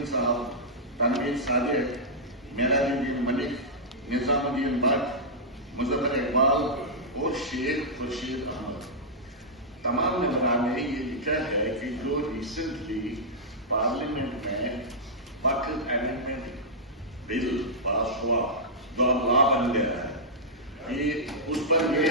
नासिर साहब, तनवीर सादिक, मेहरानुद्दीन मलिक, निजामुद्दीन भट्ट, मुजफ्फर इकबाल और शेख खुर्शीद अहमद, तमाम मेहमान ने ये लिखा है कि जो रिसेंटली पार्लियामेंट में वक्त अमेंडमेंट बिल पास हुआ, जो अब लॉ बन गया है, कि उस पर ये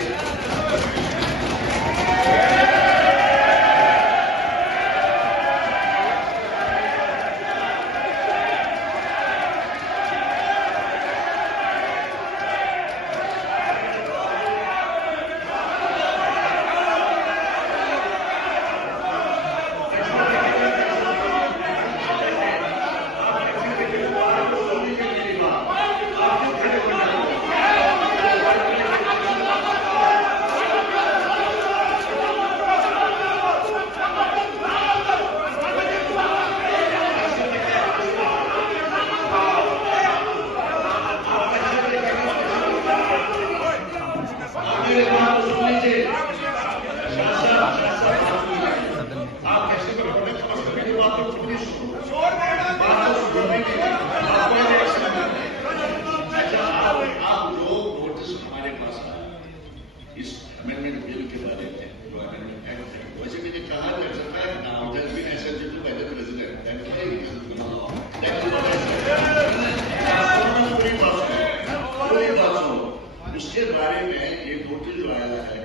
उसके बारे में ये नोटिस जो आया है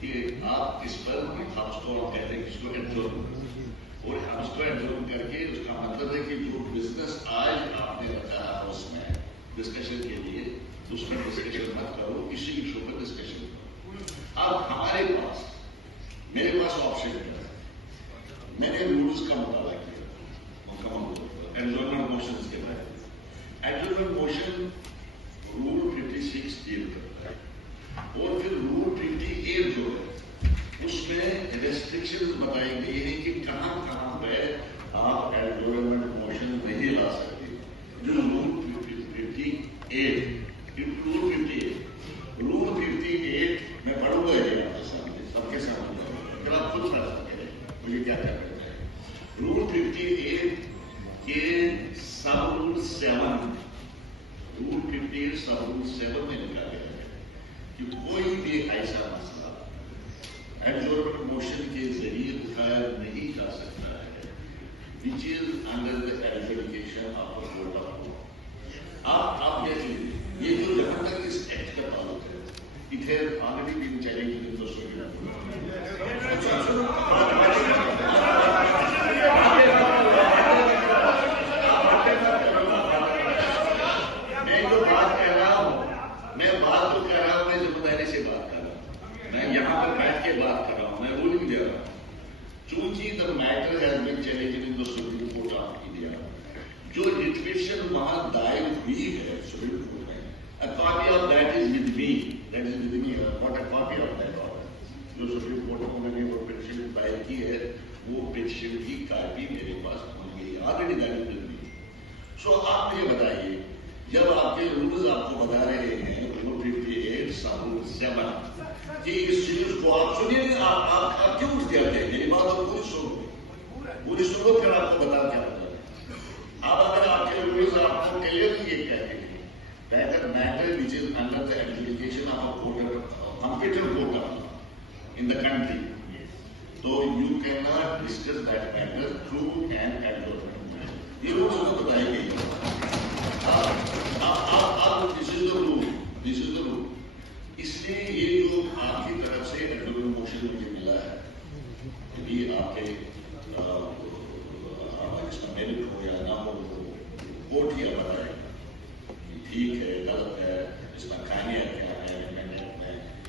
कि आप इस पर हाउस को कहते हैं किसको एब्जॉर्ब, और हाउस को एब्जॉर्ब करके उसका मतलब है कि जो बिजनेस आज आपने रखा है हाउस में डिस्कशन के लिए, उसमें डिस्कशन मत करो, इसी इशू पर डिस्कशन करो। अब हमारे पास, मेरे पास ऑप्शन है, मैंने रूल्स का मुताला किया, एब्जॉर्बमेंट मोशन के बारे में। एब्जॉर्बमेंट मोशन रूल 56 डील करता है, और फिर रूल 58 जो है उसमें रेस्ट्रिक्शंस बताई गई है कि कहां कहां पे आप एब्जॉर्बमेंट मोशन नहीं ला सकते। जो रूल 58 मैं पढ़ूंगा ये आपके सामने, सबके सामने, फिर आप खुद समझ सकते हैं मुझे क्या क्या करना है। रूल 58 के सब रूल 7 में लिखा गया है कि कोई भी ऐसा मसला एब्जॉर्बमेंट मोशन के जरिए उठाया नहीं जा सकता है which is under the adjudication of the court of law. आप देख लीजिए, ये जो जहां तक इस एक्ट का ताल्लुक है, it has already been challenged in the Supreme Court. चूंकि the matter has been challenged in the Supreme Court of India, जो लिटिगेशन वहां दायर हुई है सुप्रीम कोर्ट में, a copy of that is with me, what a copy of that order, जो Supreme Court में उन्होंने वो पिटीशन दायर की है, वो पिटीशन की कॉपी मेरे पास पहुंच गई, already that is with me. So आप मुझे बताइए, जब आपके रूल्स आपको बता रहे हैं रूल 58 सब रूल 7 कि इस चीज को आप सुनिए, आप क्यों उठ जाते हैं? मेरी बात आप पूरी सुनो, फिर आपको बता क्या होता है। अब अगर आपके रूल्स आपको क्लियरली ये कहते हैं that a matter which is under the adjudication of a court of competent court of in the country, तो you can not discuss that matter through an adjournment. ये रूल्स को बताई गई है। This is the rule, this is the rule. इसलिए ये जो आपकी तरफ से एब्जॉर्बमेंट मोशन मुझे मिला है, यदि आपके इसका मेरिट हो या ना हो, कोर्ट ही बताए ठीक है गलत है, इसका खामियां क्या है,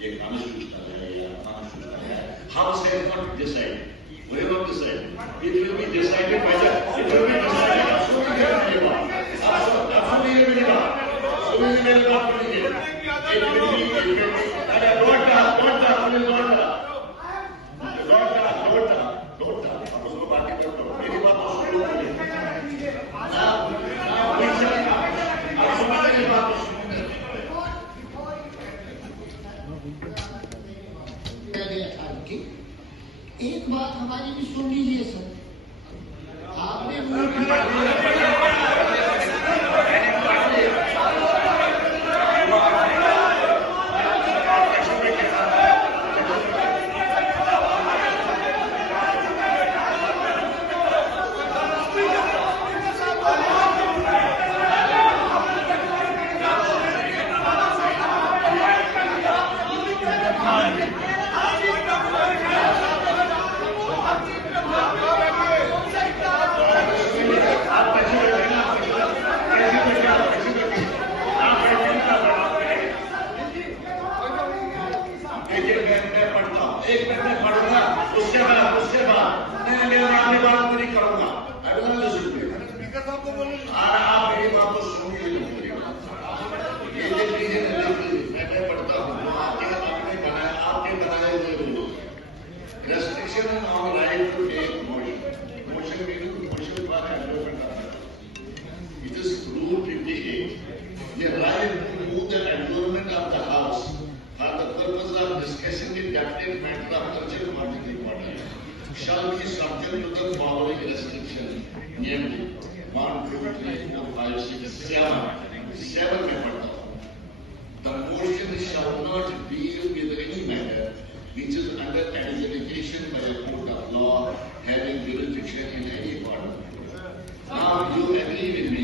ये कॉन्स्टिट्यूशनल है या अनकॉन्स्टिट्यूशनल है, how say not decide, we not decide, it will be decided by the, it will be decided एक बात हमारी भी सुन लीजिए सर, आपने Motion on right to take motion. Motion means motion for adjournment of matter. It is Rule 58. The right to move the adjournment of the House for the purpose of discussing the definite matter of urgent public importance shall be subject to the following restriction, namely 1, 2, 3, 4, 5, 6, 7. 7 में पढ़ता हूँ. The motion shall not deal with any matter which is under adjudication by a court of law having jurisdiction in any part. Now you agree with me.